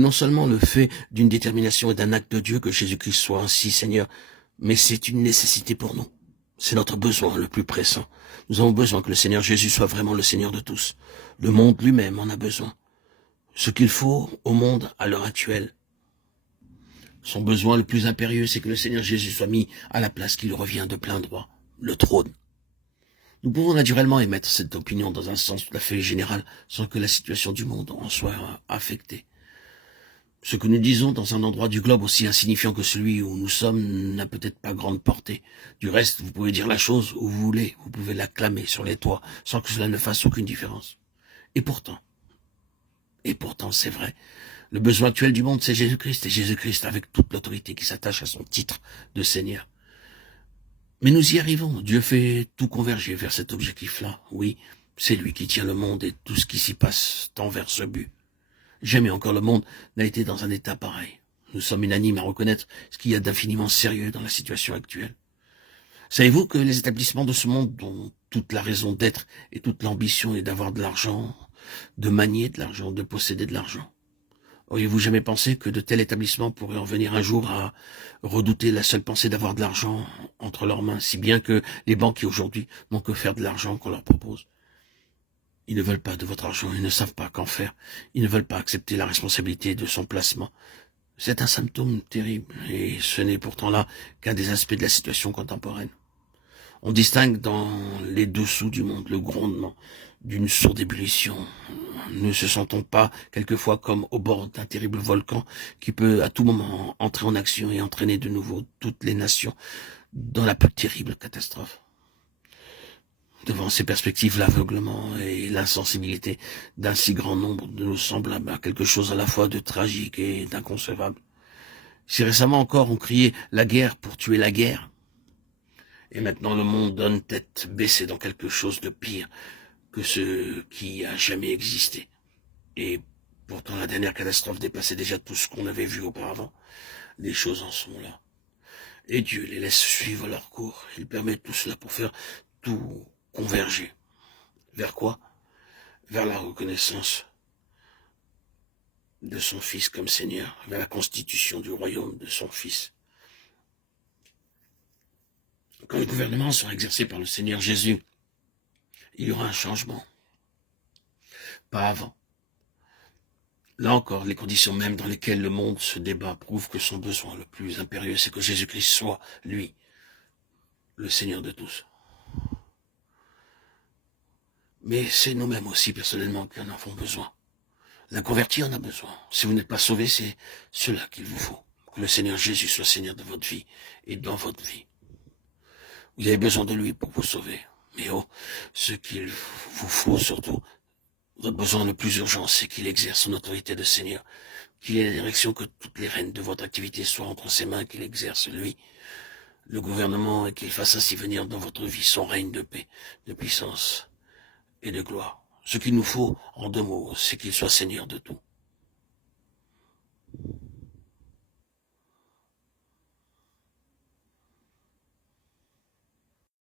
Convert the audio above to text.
Non seulement le fait d'une détermination et d'un acte de Dieu que Jésus-Christ soit ainsi Seigneur, mais c'est une nécessité pour nous. C'est notre besoin le plus pressant. Nous avons besoin que le Seigneur Jésus soit vraiment le Seigneur de tous. Le monde lui-même en a besoin. Ce qu'il faut au monde à l'heure actuelle, son besoin le plus impérieux, c'est que le Seigneur Jésus soit mis à la place qui lui revient de plein droit, le trône. Nous pouvons naturellement émettre cette opinion dans un sens tout à fait général, sans que la situation du monde en soit affectée. Ce que nous disons dans un endroit du globe aussi insignifiant que celui où nous sommes n'a peut-être pas grande portée. Du reste, vous pouvez dire la chose où vous voulez, vous pouvez l'acclamer sur les toits, sans que cela ne fasse aucune différence. Et pourtant, c'est vrai, le besoin actuel du monde, c'est Jésus-Christ, et Jésus-Christ avec toute l'autorité qui s'attache à son titre de Seigneur. Mais nous y arrivons, Dieu fait tout converger vers cet objectif-là. Oui, c'est lui qui tient le monde et tout ce qui s'y passe tend vers ce but. Jamais encore le monde n'a été dans un état pareil. Nous sommes unanimes à reconnaître ce qu'il y a d'infiniment sérieux dans la situation actuelle. Savez-vous que les établissements de ce monde ont toute la raison d'être et toute l'ambition est d'avoir de l'argent, de manier de l'argent, de posséder de l'argent? Auriez-vous jamais pensé que de tels établissements pourraient en venir un jour à redouter la seule pensée d'avoir de l'argent entre leurs mains, si bien que les banquiers aujourd'hui n'ont que faire de l'argent qu'on leur propose? Ils ne veulent pas de votre argent, ils ne savent pas qu'en faire, ils ne veulent pas accepter la responsabilité de son placement. C'est un symptôme terrible, et ce n'est pourtant là qu'un des aspects de la situation contemporaine. On distingue dans les dessous du monde le grondement d'une sourde ébullition. Ne se sent-on pas quelquefois comme au bord d'un terrible volcan qui peut à tout moment entrer en action et entraîner de nouveau toutes les nations dans la plus terrible catastrophe? Devant ces perspectives, l'aveuglement et l'insensibilité d'un si grand nombre de nos semblables a quelque chose à la fois de tragique et d'inconcevable. Si récemment encore on criait la guerre pour tuer la guerre, et maintenant le monde donne tête baissée dans quelque chose de pire que ce qui a jamais existé. Et pourtant la dernière catastrophe dépassait déjà tout ce qu'on avait vu auparavant. Les choses en sont là. Et Dieu les laisse suivre leur cours. Il permet tout cela pour faire tout converger. Vers quoi? Vers la reconnaissance de son Fils comme Seigneur, vers la constitution du royaume de son Fils. Quand le gouvernement sera exercé par le Seigneur Jésus, il y aura un changement. Pas avant. Là encore, les conditions mêmes dans lesquelles le monde se débat prouvent que son besoin le plus impérieux, c'est que Jésus-Christ soit, lui, le Seigneur de tous. Mais c'est nous-mêmes aussi, personnellement, qui en avons besoin. La convertie en a besoin. Si vous n'êtes pas sauvé, c'est cela qu'il vous faut. Que le Seigneur Jésus soit Seigneur de votre vie et dans votre vie. Vous avez besoin de lui pour vous sauver. Mais ce qu'il vous faut surtout, votre besoin le plus urgent, c'est qu'il exerce son autorité de Seigneur, qu'il ait la direction, que toutes les rênes de votre activité soient entre ses mains, qu'il exerce, lui, le gouvernement, et qu'il fasse ainsi venir dans votre vie son règne de paix, de puissance et de gloire. Ce qu'il nous faut, en deux mots, c'est qu'il soit Seigneur de tout.